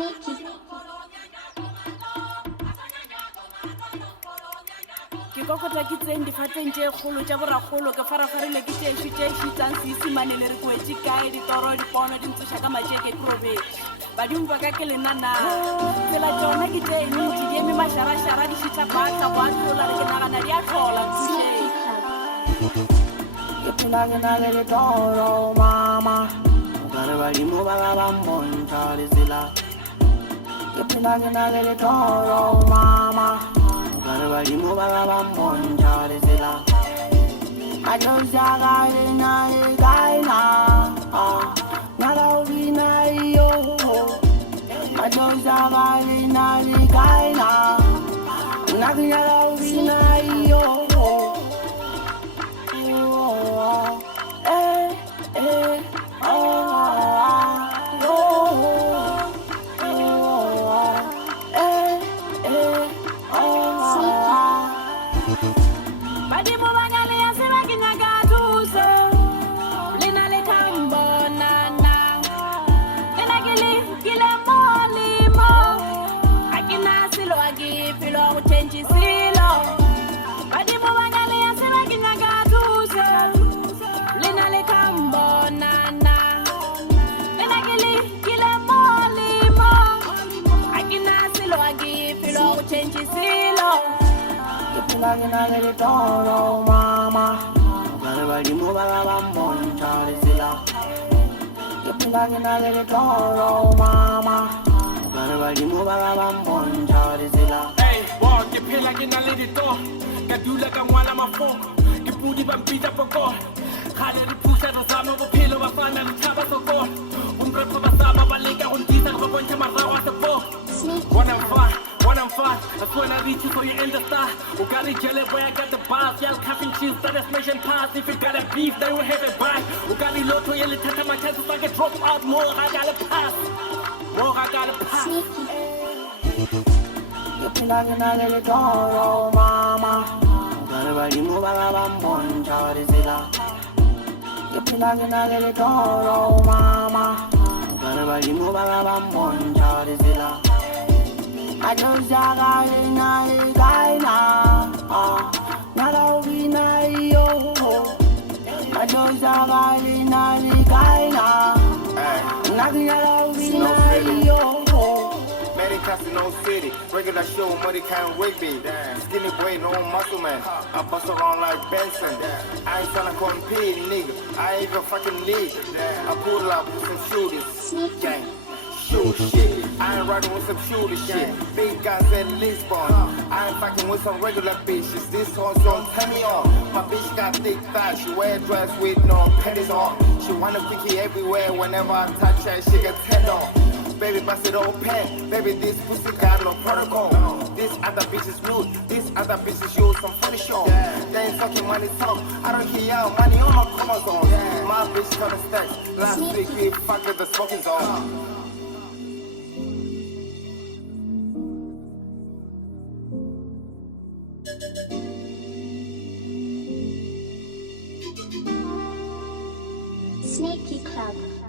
Sneaky. Ke kokota ke tseng difateng tše kgolo tša borakgolo ke farafarile ke tšešo tše šitsang seisimanene re koetše kae ditoro dipono di ntsoša ka matšeke ke robetše badimo ba ka ke lenana tsela tšona ke tše eng motho di eme mašarašara di šitla batla go a tlola le ke nagana di a tlhola thušeng ke phela ke na le ditoro mama okare badimo ba ka ba mmontšha ditsela ke phela ke na le ditoro mama okare badimo ba ka ba mmontšha ditsela matloša ka lena le kaena nyaka o bina iyo matloša ka lena le kaena nna ke nyaka o bina iyo badimo ba nyale ya se ba ke nyaka thuso lena le khambonana lena ke le molemo a ke na selo a ke phelo go change selo badimo ba nyale ya se ba ke nyaka thuso lena le khambonana lena ke le molemo a ke na selo a ke phelo go change selo phela ke na le ditoro mama okare badimo ba ka ba mmontšha ditsela ke phela ke na le ditoro mama okare badimo ba ka ba mmontšha ditsela ke phela ke na le ditoro ka dula ka ngwala mafoko ke pudi ba mpita pokolo gale re phuša re zama bophelo ba fana le tšhaba sokolo umretho ba sama ba leka go ntisa go bontšha marago a sepoko When I'm fine, that's when I reach you so you end the star. You got it jelly boy, I got the bars. Y'all capping cheese, that is smashing pass. If you got a beef, then you have a bite. You got it low to yell it, my chances I get drop out more. I gotta pass. More, I gotta pass. ke phela ke na le ditoro mama okare badimo ba ka ba mmontšha ditsela ke phela ke na le ditoro mama okare badimo ba ka ba mmontšha ditsela matloša ka lena le kaena nyaka o bina iyo matloša ka lena le kaena nna ke nyaka o bina iyo Madeinkasi, no city. Regular show, money can't wait me. Skinny boy, no muscle man. I bust around like Benson. I ain't tryna compete, nigga. I ain't even fucking league. I pull up with some shooters. Gang. Shoot shit. I ain't riding with some shooter shit. Big guys at Lisbon. I ain't fucking with some regular bitches. This horse don't turn me on. My bitch got thick thighs. She wear a dress with no panties on. She wanna picky everywhere. Whenever I touch her, she get turned on. Baby, bust it open. Baby, this pussy got no protocol. This other bitch is rude. This other bitch is use some funny show. They ain't talking money talk. I don't care y'all money on my chromosomes. My bitch got a stack. Last week we fucked at the smoking zone. Sneaky Club.